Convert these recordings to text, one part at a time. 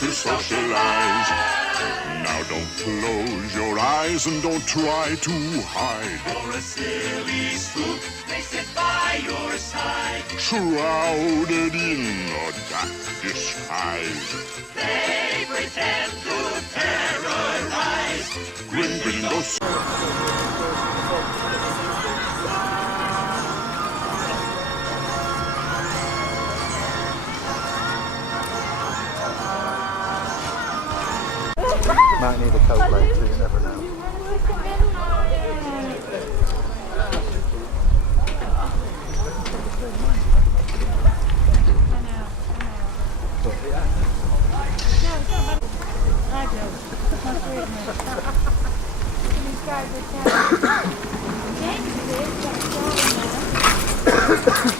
to socialize. Now don't close your eyes and don't try to hide. For a silly spook, they sit by your side. Shrouded in a dark disguise. They pretend to terrorize. Grin, grin, go. Might need a coat later, you never know.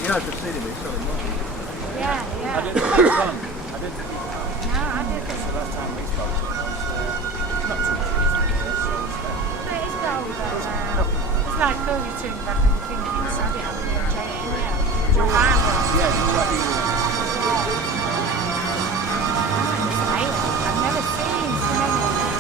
Yeah, I've just seen him, he's selling money. Yeah, yeah. I didn't think I did. No, I didn't. The last time we spoke to him was not too much. It's gold, it's like Curly Tune back in the King King's Sabbath, having a giant, you know. Yeah, you know what he was. I've never seen so many.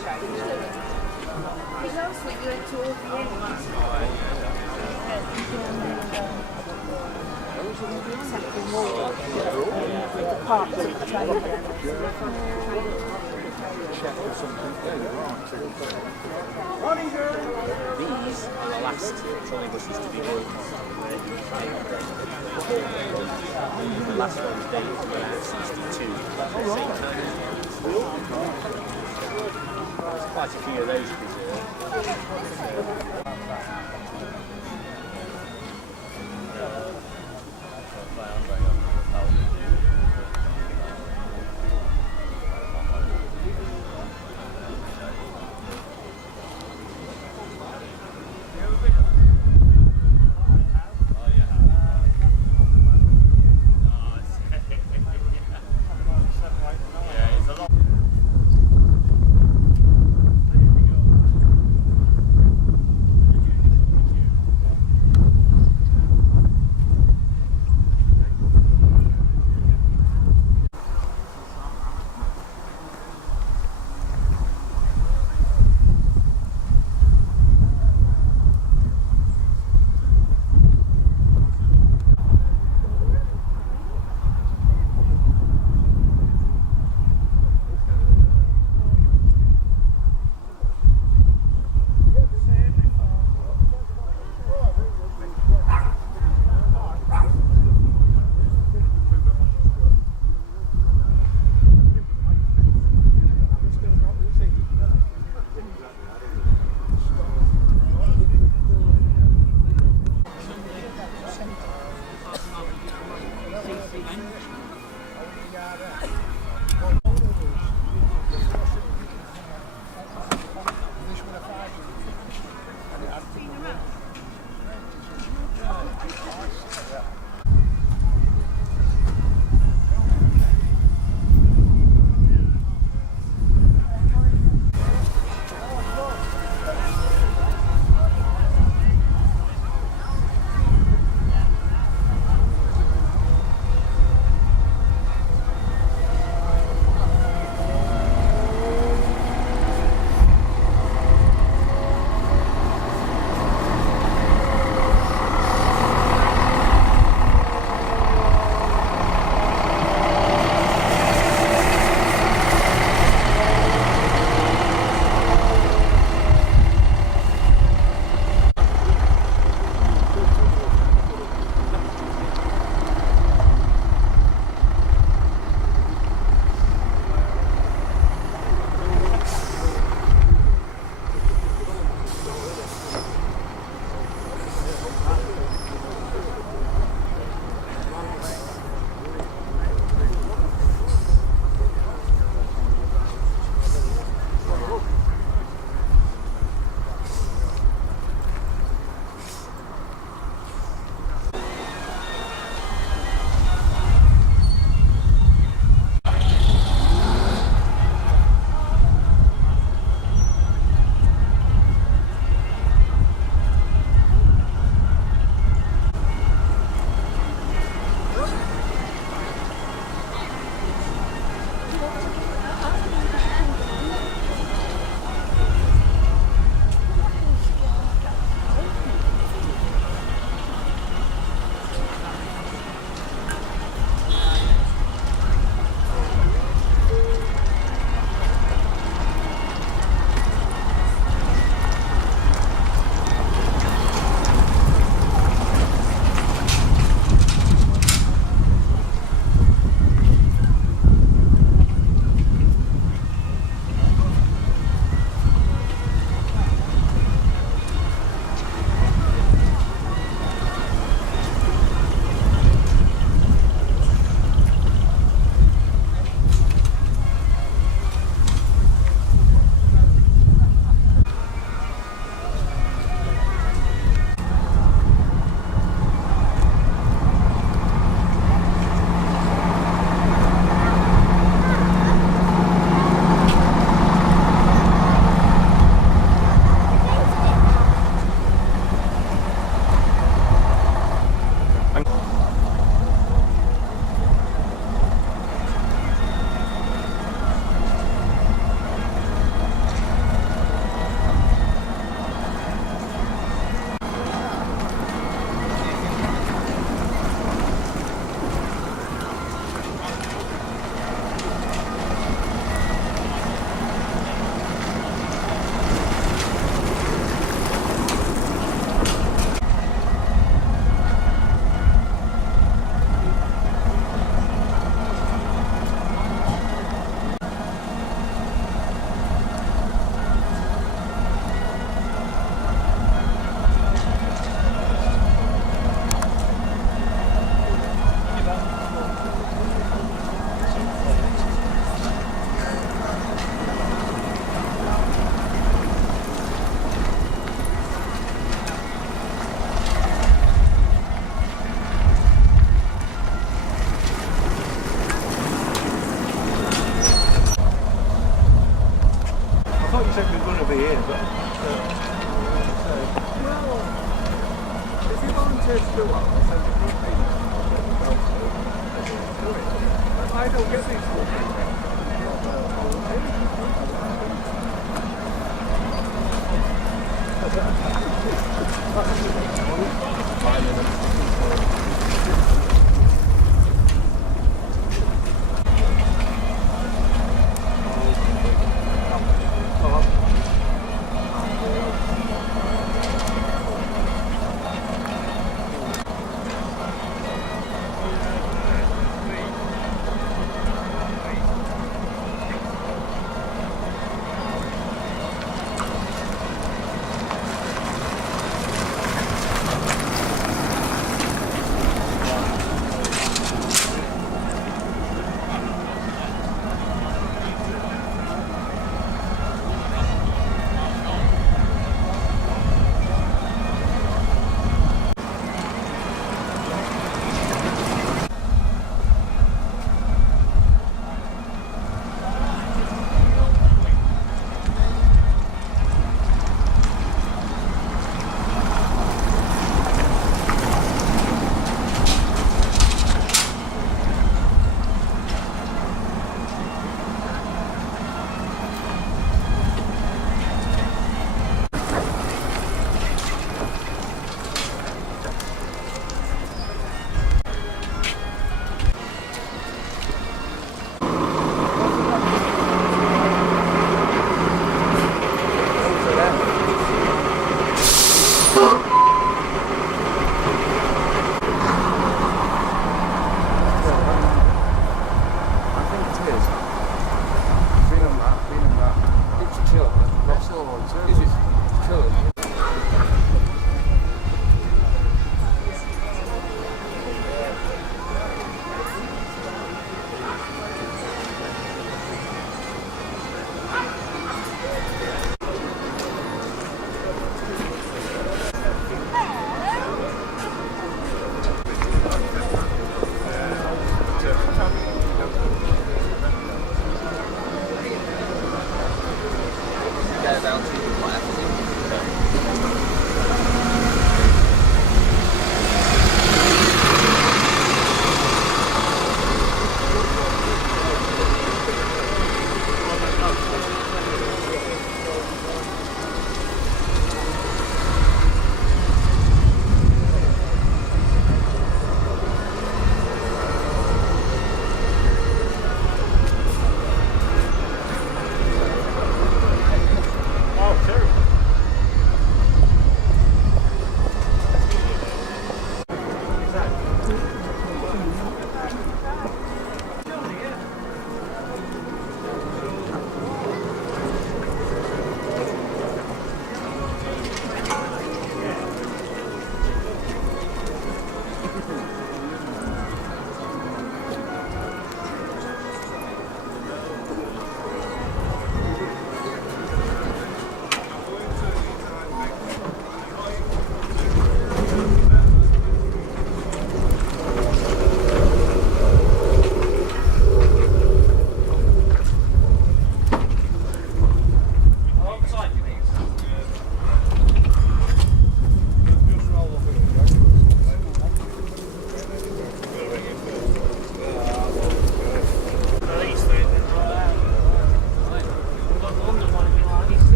Because also you went to all the ends. Parts of the train. These are the last trolleybuses to be built. The last one was dated from around 62. There's quite a few of those preserved. said we were going to be here, but if you volunteer to do what? I don't get these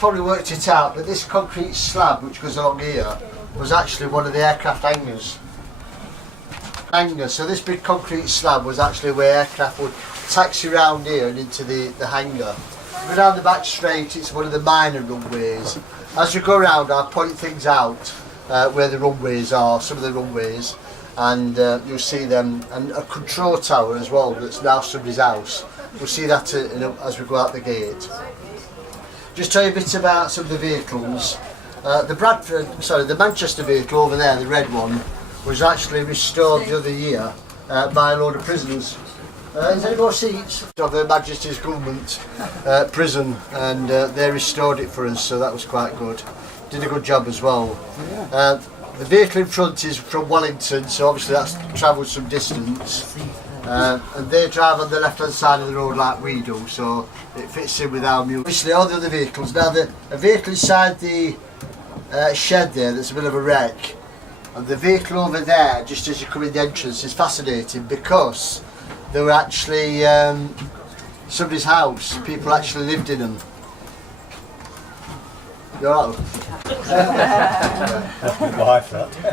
probably worked it out, but this concrete slab which goes along here was actually one of the aircraft hangars. So this big concrete slab was actually where aircraft would taxi around here and into the hangar. Go down the back straight, it's one of the minor runways. As you go around, I'll point things out where the runways are, some of the runways, and you'll see them, and a control tower as well that's now somebody's house. We'll see that as we go out the gate. Just tell you a bit about some of the vehicles. The Manchester vehicle over there, the red one, was actually restored the other year by a load of prisoners. Is there any more seats? Of Her Majesty's Government prison, and they restored it for us, so that was quite good. Did a good job as well. The vehicle in front is from Wellington, so obviously that's travelled some distance. And they drive on the left hand side of the road like we do, so it fits in with our mule. Obviously all the other vehicles. Now a vehicle inside the shed there that's a bit of a wreck, and the vehicle over there just as you come in the entrance is fascinating because they were actually somebody's house. People actually lived in them. You're all right.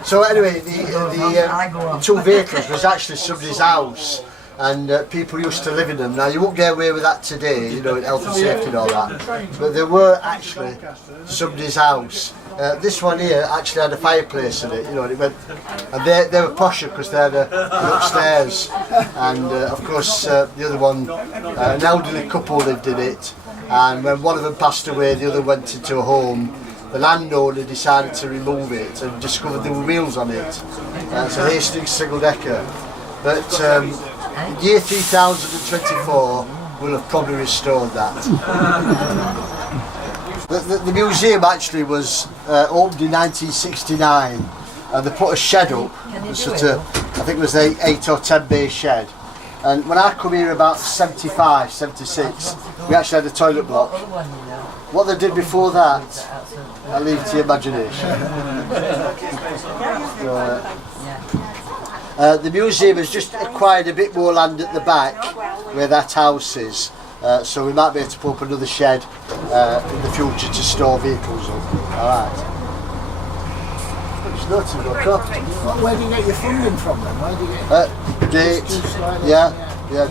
So anyway, the two vehicles was actually somebody's house, and people used to live in them. Now you won't get away with that today, you know, in health and safety and all that. But they were actually somebody's house. This one here actually had a fireplace in it, you know, and it went, and they were posher because they had an upstairs, and of course the other one, an elderly couple lived in it, and when one of them passed away, the other went into a home. The landowner decided to remove it and discovered there were wheels on it. It's a Hastings single decker, but year 3024 will have probably restored that. The museum actually was opened in 1969, and they put a shed up, sort of, I think it was an 8 or 10 bay shed. And when I come here about 75, 76, we actually had a toilet block. What they did before that, I leave to your imagination. The museum has just acquired a bit more land at the back where that house is. So we might be able to put up another shed in the future to store vehicles up. Alright. Where do you get your funding from then? Where do you get gate,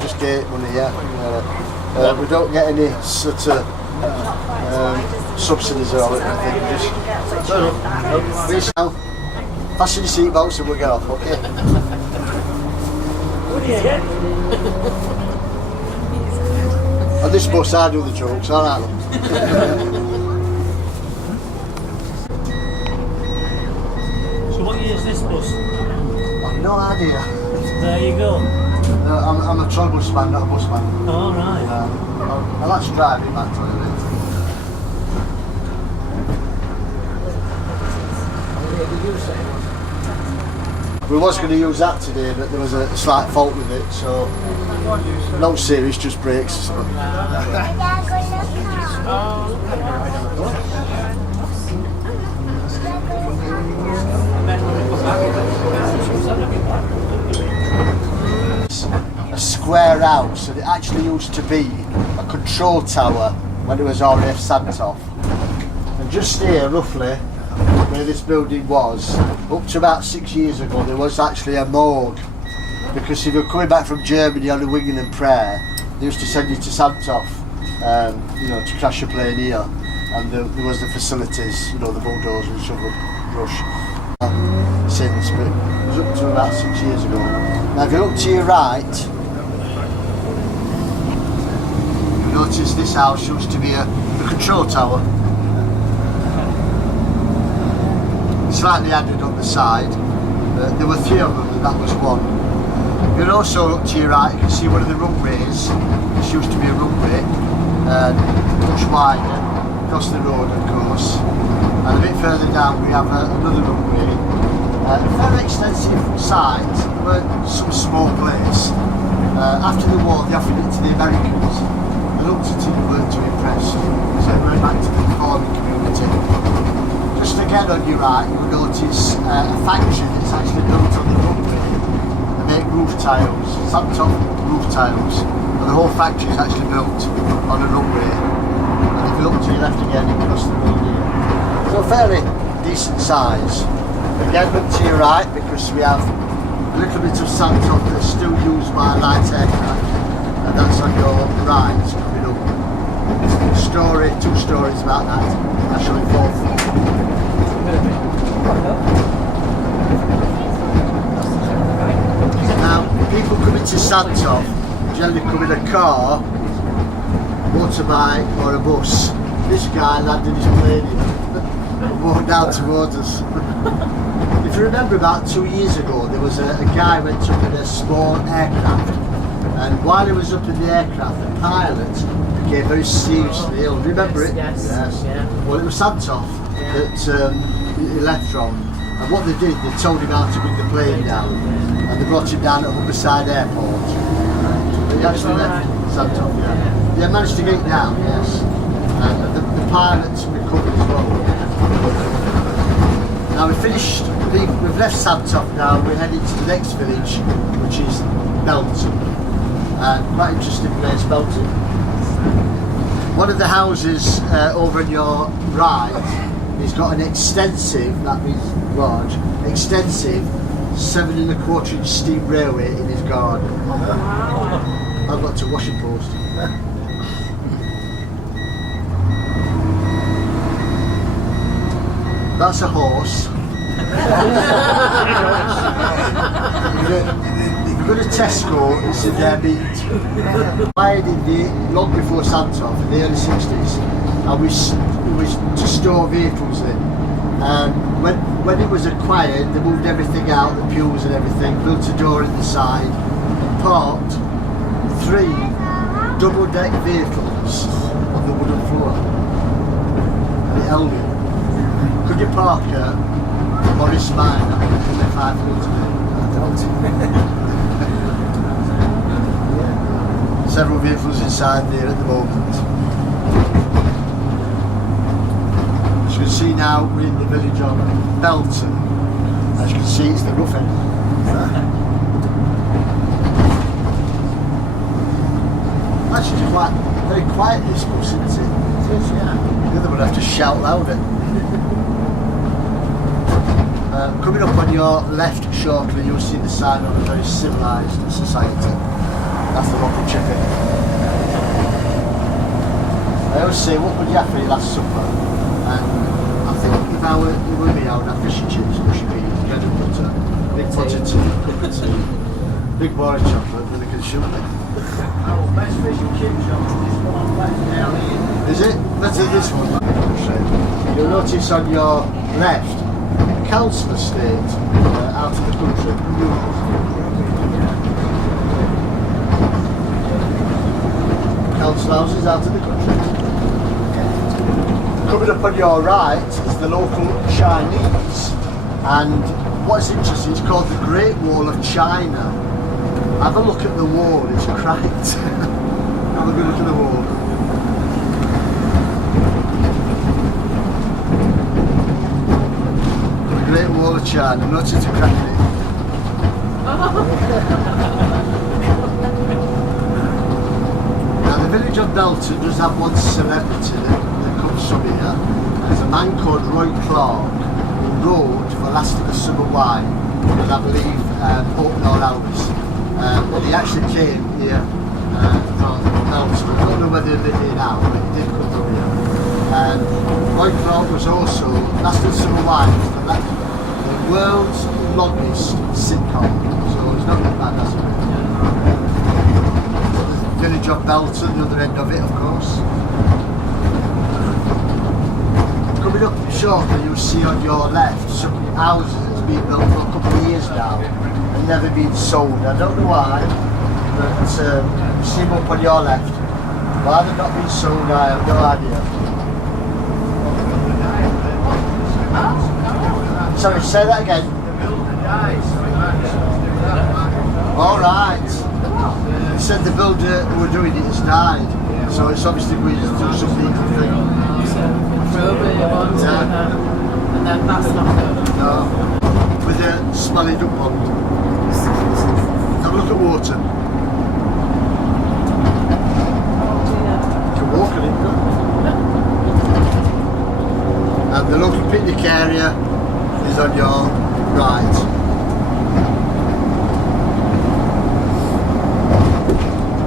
just gate money, we don't get any sort of subsidies or anything. Just fasten your seatbelts and we'll get off, okay? On this bus I do the jokes, alright? So what year is this bus? I've no idea. There you go. I'm a trollybus man, not a bus man. Oh, right. I like to drive it back to it. We was going to use that today, but there was a slight fault with it, so no serious, just brakes. A square house, and it actually used to be a control tower when it was RAF Santoff. And just here, roughly, where this building was, up to about 6 years ago, there was actually a morgue. Because if you're coming back from Germany on a winging and prayer, they used to send you to Santoff, to crash a plane here. And there was the facilities, the bulldozers and shovel brush. Since, but it was up to about 6 years ago. Now if you look to your right, you notice this house used to be a control tower. Slightly added on the side. There were 3 of them and that was one. You can also look to your right, you can see one of the runways. This used to be a runway, much wider, across the road of course. And a bit further down we have another runway. A very extensive site, but some small place. After the war they offered it to the Americans. They looked at it and weren't too impressed. So it went back to the farming community. Just again on your right you will notice a factory that's actually built on the runway. They make roof tiles, Santoff roof tiles. But the whole factory is actually built on a runway. And if you look to your left again, you cross the road here. So fairly decent size. Again, look to your right because we have a little bit of Sandtop that's still used by light aircraft, and that's on your right coming up. Story, 2 stories about that. I'll show you both. Now, people coming to Sandtop generally come in a car, motorbike or a bus. This guy landed his plane here and walked down towards us. If you remember about 2 years ago, there was a guy went up in a small aircraft, and while he was up in the aircraft, the pilot became very seriously ill. Remember it? Yes. Yeah. Well, it was Sandtop that he left from, and what they did, they told him how to bring the plane down, and they brought him down at Humberside Airport. He actually left Sandtop, yeah. They managed to get it down, yes. And the pilots recovered as well. Now we've left Sandtop now, we're heading to the next village, which is Belton. And quite interesting place, Belton. One of the houses over on your right has got an extensive, that means large, extensive 7¼ inch steam railway in his garden. I've got to wash it post. That's a horse. If you go to Tesco, it's in their meat. Long before Sandtop, in the early 60s, and we was to store vehicles in. And when it was acquired, they moved everything out, the pews and everything, built a door in the side, and parked 3 double-deck vehicles on the wooden floor. And it held it. Could you park a Morris Minor in the 5 foot? Several vehicles inside there at the moment. As you can see now, we're in the village of Belton. As you can see, it's the rough end. Actually, quite very quiet this bus, isn't it? It is, yeah. The other one have to shout louder. Coming up on your left shortly, you'll see the sign of a very civilised society. That's the local chicken. I always say, what would you have for your last supper? And I think if it were me, I would have fish and chips, mushy peas, bread and butter, big pot of tea, cup of tea, big boring chocolate with a consumer. Best fish and chip shop is this one, Is it? Better this one. You'll notice on your left, council estate out of the country. Council houses out of the country. Coming up on your right is the local Chinese, and what's interesting, it's called the Great Wall of China. Have a look at the wall, it's cracked. Have a good look at the wall. Great Wall of China, notice it's cracking it. Now the village of Belton does have one celebrity that comes from here. There's a man called Roy Clark who rode for Last of the Summer Wine, and I believe Port Nor Elvis. He actually came here from Belton. I don't know whether he lives here now, but he did come from here. Roy Clark was also Last of the Summer Wine, the world's longest sitcom, so it's not that bad, has it? Village of Belton, the other end of it, of course. Coming up shortly, you'll see on your left some houses that's been built for a couple of years now and never been sold. I don't know why, but you see them up on your left. Why they've not been sold, I have no idea. Sorry, say that again. All right. They said the builder who were doing it has died, so it's obviously going to do something thing. Probably a one and then that's not good. No. With a smelly duck pond. Have a look at water. You can walk on it. And the local picnic area is on your Right.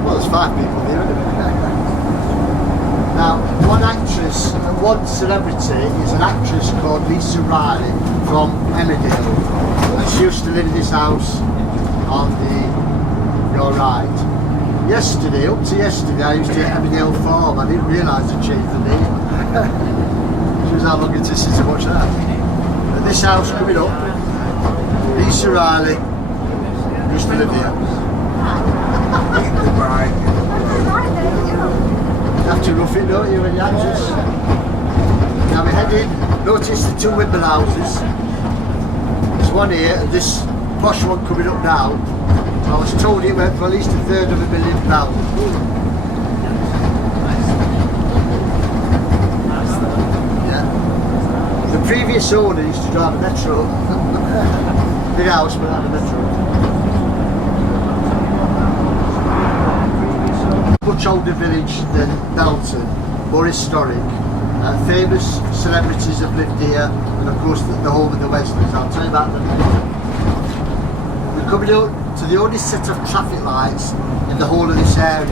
Well, there's 5 people here, isn't there? Now, one actress, one celebrity is an actress called Lisa Riley from Emmerdale. And she used to live in this house on your right. Yesterday, up to yesterday, I used to get Emmerdale Farm. I didn't realise I changed the name. Shows how long it is since I watched that. And this house coming up, Lisa Riley used to live here. You have to rough it, don't you, when you're actress? Now we're heading, notice the 2 windmill houses. There's one here, and this posh one coming up now. I was told it went for at least £1/3 of £1 million. Yeah. The previous owner used to drive a metro. Big house, but had a metro. Much older village than Belton, more historic. Famous celebrities have lived here, and of course the home of the Wesleys. I'll tell you about them. We're coming out to the only set of traffic lights in the whole of this area.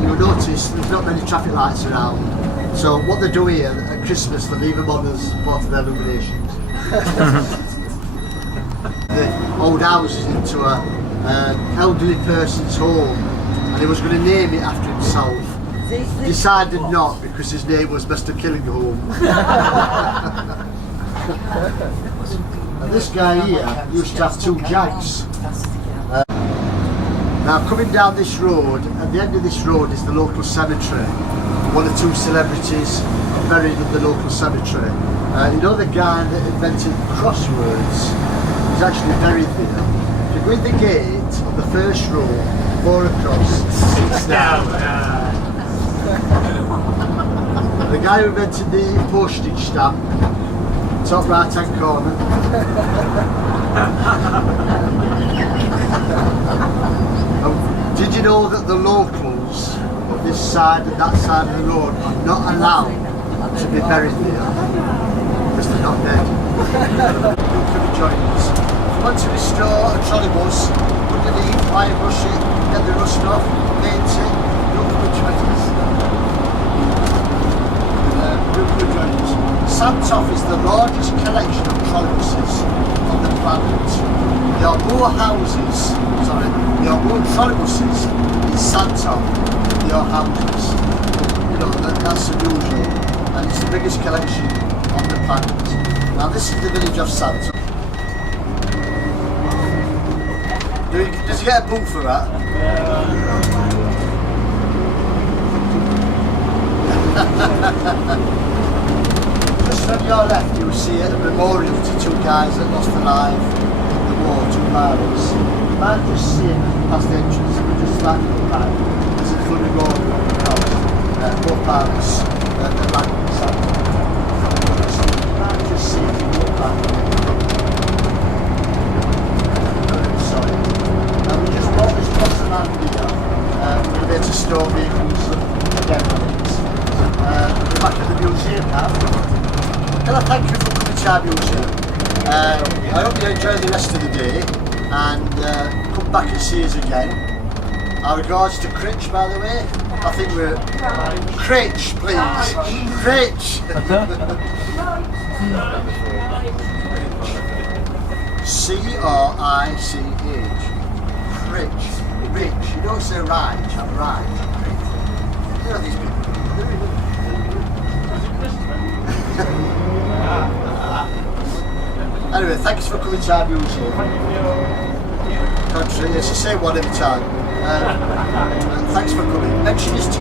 You'll notice there's not many traffic lights around. So what they do here at Christmas, they leave them on as part of their illuminations. The old house is into an elderly person's home, and he was going to name it after himself. Decided not, because his name was Mr. Killinghome. And this guy here used to have 2 Jags. Now coming down this road, at the end of this road is the local cemetery. 1 or 2 celebrities are buried in the local cemetery. You know the guy that invented crosswords? He's actually buried there. If you go in the gate on the first row, 4 across, sits down. The guy who invented the postage stamp, top right hand corner. Did you know that the locals of this side and that side of the road are not allowed to be buried there? Because they're not dead. You could join us. If you want to restore a trolleybus, underneath, wire brush it, get the rust off, paint it, you could join us. Santov is the largest collection of trolleybuses on the planet. There are more trolleybuses in Santov than there are houses. You know, that's unusual, and it's the biggest collection on the planet. Now this is the village of Santov. Does he get a boo for that? Just on your left you will see a memorial to 2 guys that lost their life in the war, 2 pilots. You might just see it past the entrance, but just slightly up back. There's a little memorial of both pilots that landed in Santov. You might just see it if you look back. Sorry. Now we just bought this plot of land here. We're there to store vehicles again on it. We're back at the museum now. Can I thank you for coming to our museum? I hope you enjoy the rest of the day and come back and see us again. Our regards to Critch, by the way. I think we're... Critch, please. Critch! C-R-I-C-H. Critch. Rich. You don't say right, I'm right. You know these people. Anyway, thanks for coming to our museum. Country, it's the same one every time. Thanks for coming. Mention this to